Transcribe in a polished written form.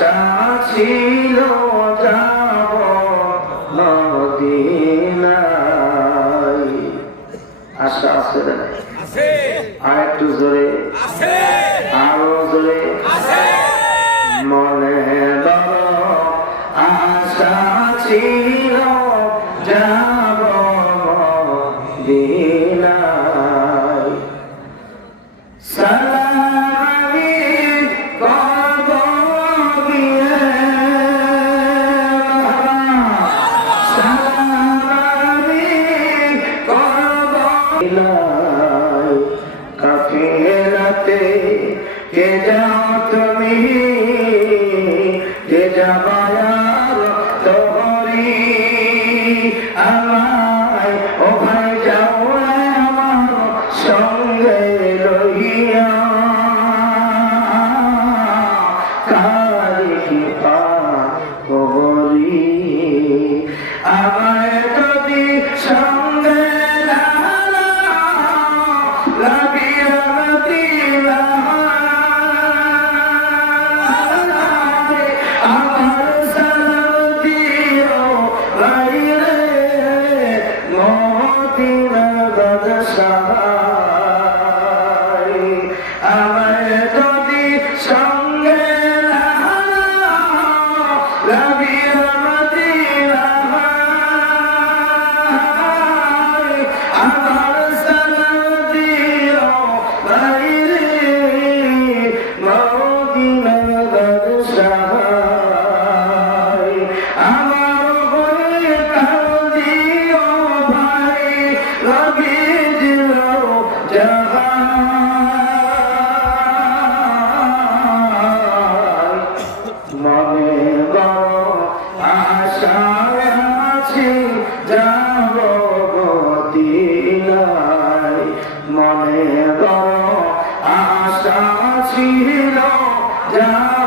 আশা ছিল যাব মদিনায়। আশা আছে না? আর একটু জোরে, আরো জোরে। মনে আশা ছিল যাব মদিনায়। সালামি করব গিয়ে, সালামি করব গিয়ে। কাফেলাতে কে যাও তুমি, কে যাবায়ার তোহরি। আমায় ও ভাই যাও আমার সঙ্গে লইয়া, কারি কি পাবরি। আমায় যদি সঙ্গে লাগিয়া দিলা, আমার সালাম দিও বাইরে মদিনা বাদশাহ। আমায় যদি সঙ্গে লাগিয়া দিলা, আমার সালাম দিও বাইরে মদিনা বাদশাহ। আমার বলে কাঁদিও ভাই, লাগিয়ে দিল জাহান। মনে বড় আশা আছে যাব মদিনায়। মনে বড় আশা ছিল যাব